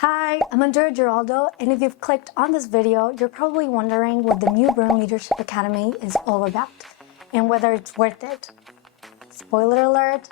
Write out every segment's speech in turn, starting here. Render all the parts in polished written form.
Hi, I'm Andrea Giraldo, and if you've clicked on this video, you're probably wondering what the new Bruin Leadership Academy is all about and whether it's worth it. Spoiler alert.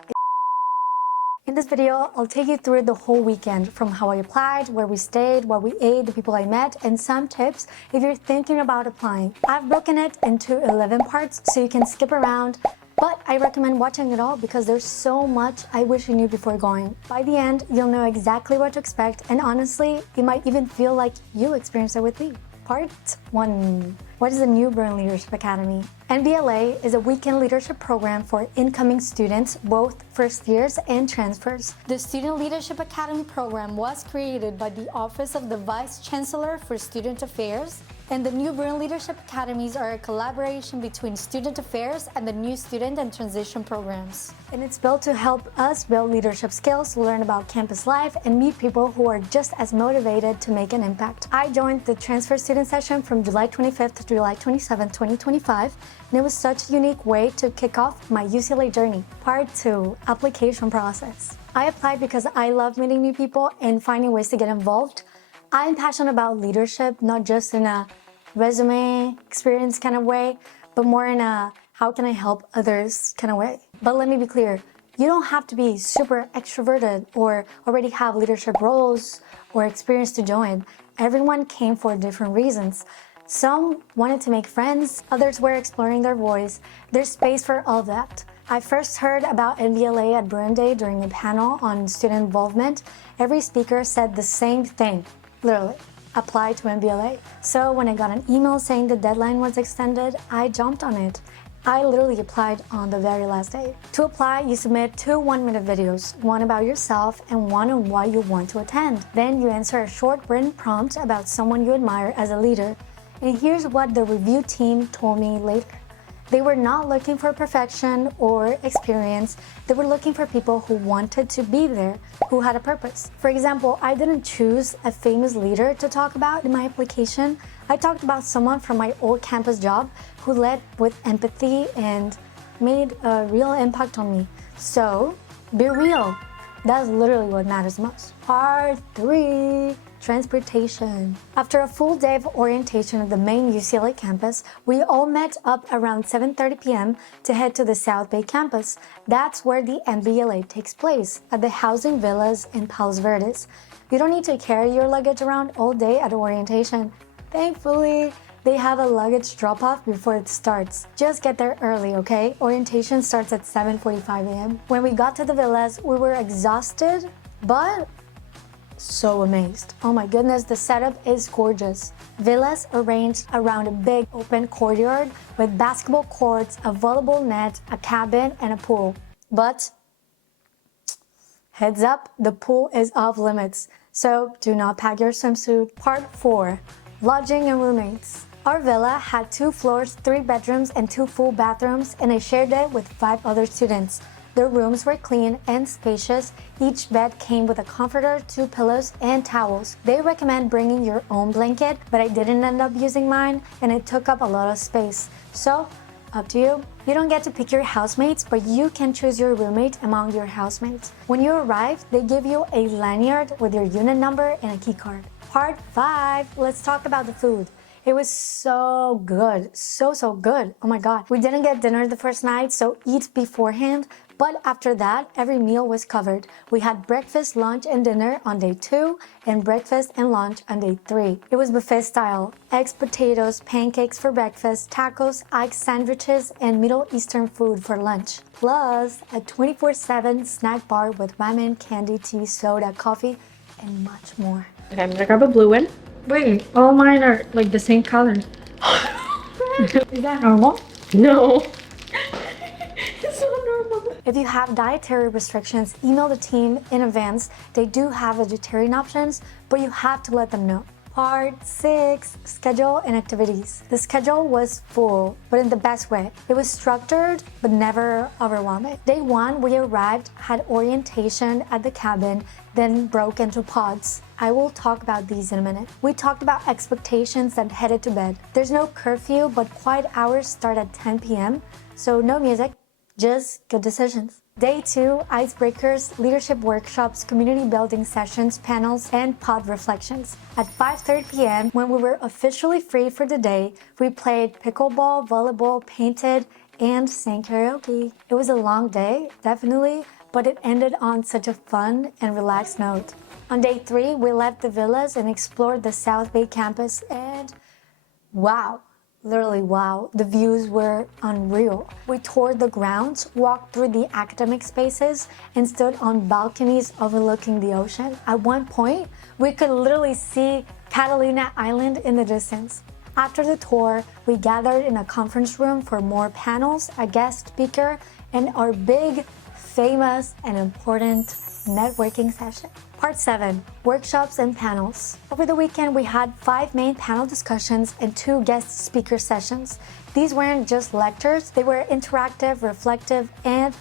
In this video, I'll take you through the whole weekend, from how I applied, where we stayed, what we ate, the people I met, and some tips if you're thinking about applying. I've broken it into 11 parts so you can skip around, but I recommend watching it all because there's so much I wish you knew before going. By the end, you'll know exactly what to expect, and honestly, you might even feel like you experienced it with me. Part 1. What is the new Bruin Leadership Academy? NBLA is a weekend leadership program for incoming students, both first years and transfers. The Student Leadership Academy program was created by the Office of the Vice Chancellor for Student Affairs, and the new Bruin Leadership Academies are a collaboration between Student Affairs and the new Student and Transition programs. And it's built to help us build leadership skills, learn about campus life, and meet people who are just as motivated to make an impact. I joined the transfer student session from July 25th to July 27th, 2025, and it was such a unique way to kick off my UCLA journey. Part 2. Application process. I applied because I love meeting new people and finding ways to get involved. I'm passionate about leadership, not just in a resume experience kind of way, but more in a how can I help others kind of way. But let me be clear, you don't have to be super extroverted or already have leadership roles or experience to join. Everyone came for different reasons. Some wanted to make friends, others were exploring their voice. There's space for all of that. I first heard about NBLA at Bruin Day during a panel on student involvement. Every speaker said the same thing. Literally, apply to NBLA. So when I got an email saying the deadline was extended, I jumped on it. I literally applied on the very last day. To apply, you submit 2 one-minute videos, one about yourself and one on why you want to attend. Then you answer a short written prompt about someone you admire as a leader. And here's what the review team told me later. They were not looking for perfection or experience. They were looking for people who wanted to be there, who had a purpose. For example, I didn't choose a famous leader to talk about in my application. I talked about someone from my old campus job who led with empathy and made a real impact on me. So, be real. That's literally what matters most. Part 3. Transportation. After a full day of orientation at the main UCLA campus, we all met up around 7:30 p.m. to head to the South Bay campus. That's where the NBLA takes place, at the housing villas in Palos Verdes. You don't need to carry your luggage around all day at orientation. Thankfully, they have a luggage drop-off before it starts. Just get there early, okay? Orientation starts at 7:45 a.m. When we got to the villas, we were exhausted, but so amazed. Oh my goodness, the setup is gorgeous. Villas arranged around a big open courtyard with basketball courts, a volleyball net, a cabin, and a pool. But heads up, the pool is off limits, so do not pack your swimsuit. Part 4. Lodging and roommates. Our villa had 2 floors, 3 bedrooms, and 2 full bathrooms, and I shared it with 5 other students. The rooms were clean and spacious. Each bed came with a comforter, 2 pillows, and towels. They recommend bringing your own blanket, but I didn't end up using mine, and it took up a lot of space. So, up to you. You don't get to pick your housemates, but you can choose your roommate among your housemates. When you arrive, they give you a lanyard with your unit number and a key card. Part 5. Let's talk about the food. It was so good. So good. Oh my god. We didn't get dinner the first night, so eat beforehand. But after that, every meal was covered. We had breakfast, lunch, and dinner on day 2, and breakfast and lunch on day 3. It was buffet style. Eggs, potatoes, pancakes for breakfast, tacos, egg sandwiches, and Middle Eastern food for lunch. Plus, a 24/7 snack bar with ramen, candy, tea, soda, coffee, and much more. Okay, I'm gonna grab a blue one. Wait, all mine are like the same color. Is that normal? No. It's not normal. If you have dietary restrictions, email the team in advance. They do have vegetarian options, but you have to let them know. Part 6. Schedule and activities. The schedule was full, but in the best way. It was structured, but never overwhelming. Day 1, we arrived, had orientation at the cabin, then broke into pods. I will talk about these in a minute. We talked about expectations and headed to bed. There's no curfew, but quiet hours start at 10 p.m., so no music, just good decisions. Day 2, icebreakers, leadership workshops, community building sessions, panels, and pod reflections. At 5:30 p.m., when we were officially free for the day, we played pickleball, volleyball, painted, and sang karaoke. It was a long day, definitely, but it ended on such a fun and relaxed note. On day 3, we left the villas and explored the South Bay campus, and wow! Literally, wow, the views were unreal. We toured the grounds, walked through the academic spaces, and stood on balconies overlooking the ocean. At one point, we could literally see Catalina Island in the distance. After the tour, we gathered in a conference room for more panels, a guest speaker, and our big, famous, and important networking session. Part 7, workshops and panels. Over the weekend, we had 5 main panel discussions and 2 guest speaker sessions. These weren't just lectures, they were interactive, reflective, and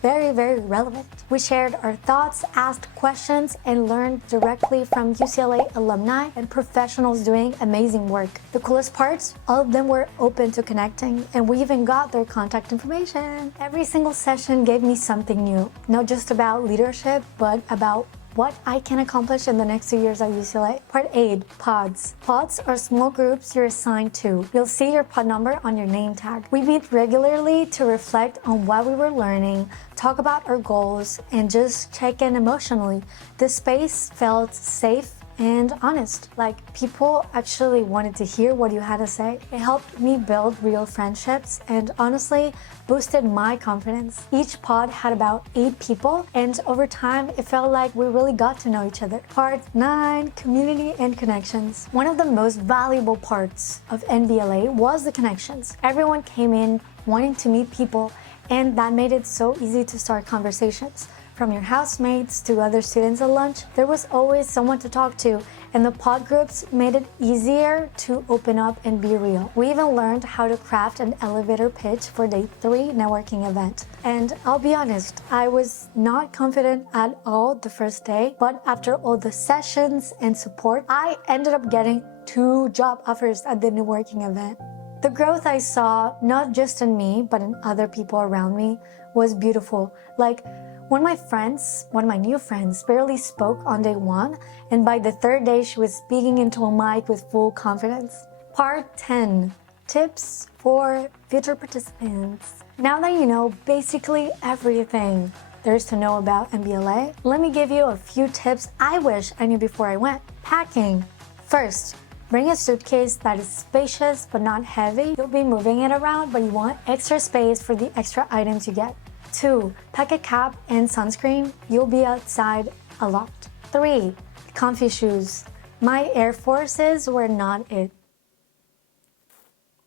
very, very relevant. We shared our thoughts, asked questions, and learned directly from UCLA alumni and professionals doing amazing work. The coolest parts, all of them were open to connecting, and we even got their contact information. Every single session gave me something new, not just about leadership, but about what I can accomplish in the next 2 years at UCLA. Part 8, pods. Pods are small groups you're assigned to. You'll see your pod number on your name tag. We meet regularly to reflect on what we were learning, talk about our goals, and just check in emotionally. The space felt safe and honest, like people actually wanted to hear what you had to say. It helped me build real friendships and honestly boosted my confidence. Each pod had about 8 people, and over time it felt like we really got to know each other. Part 9, community and connections. One of the most valuable parts of NBLA was the connections. Everyone came in wanting to meet people, and that made it so easy to start conversations. From your housemates to other students at lunch, there was always someone to talk to, and the pod groups made it easier to open up and be real. We even learned how to craft an elevator pitch for day 3 networking event. And I'll be honest, I was not confident at all the first day, but after all the sessions and support, I ended up getting 2 job offers at the networking event. The growth I saw, not just in me, but in other people around me, was beautiful. Like, one of my new friends barely spoke on day 1, and by the 3rd day, she was speaking into a mic with full confidence. Part 10, tips for future participants. Now that you know basically everything there is to know about NBLA, let me give you a few tips I wish I knew before I went. Packing. First, bring a suitcase that is spacious but not heavy. You'll be moving it around, but you want extra space for the extra items you get. 2, pack a cap and sunscreen. You'll be outside a lot. 3, comfy shoes. My Air Forces were not it.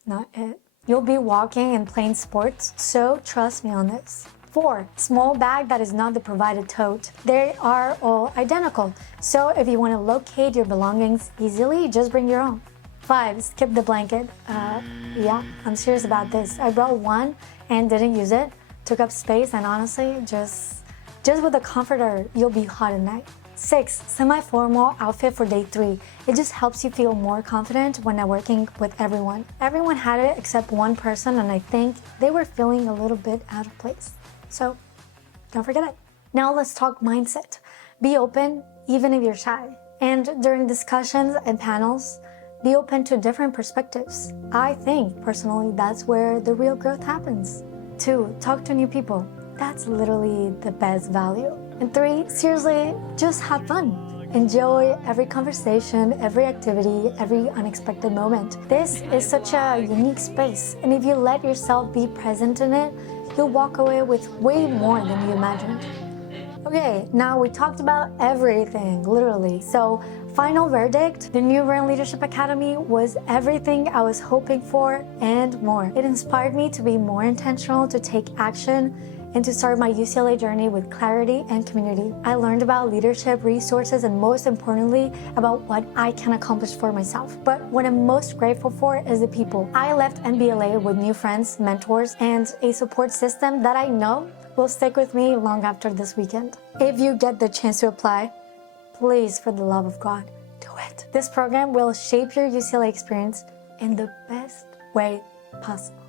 Not it. You'll be walking and playing sports, so trust me on this. 4, small bag that is not the provided tote. They are all identical, so if you want to locate your belongings easily, just bring your own. 5, skip the blanket. Yeah, I'm serious about this. I brought one and didn't use it. Took up space, and honestly, just with a comforter, you'll be hot at night. 6, semi-formal outfit for day 3. It just helps you feel more confident when networking with everyone. Everyone had it except one person, and I think they were feeling a little bit out of place. So, don't forget it. Now let's talk mindset. Be open, even if you're shy. And during discussions and panels, be open to different perspectives. I think, personally, that's where the real growth happens. 2, talk to new people. That's literally the best value. And 3, seriously, just have fun. Enjoy every conversation, every activity, every unexpected moment. This is such a unique space, and if you let yourself be present in it, you'll walk away with way more than you imagined. Okay, now we talked about everything, literally. So, final verdict, the new Bruin Leadership Academy was everything I was hoping for and more. It inspired me to be more intentional, to take action, and to start my UCLA journey with clarity and community. I learned about leadership, resources, and most importantly, about what I can accomplish for myself. But what I'm most grateful for is the people. I left NBLA with new friends, mentors, and a support system that I know will stick with me long after this weekend. If you get the chance to apply, please, for the love of God, do it. This program will shape your UCLA experience in the best way possible.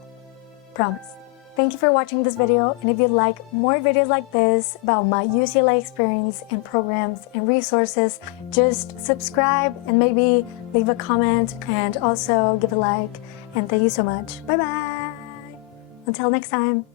Promise. Thank you for watching this video, and if you'd like more videos like this about my UCLA experience and programs and resources, just subscribe and maybe leave a comment and also give a like. And thank you so much. Bye bye. Until next time.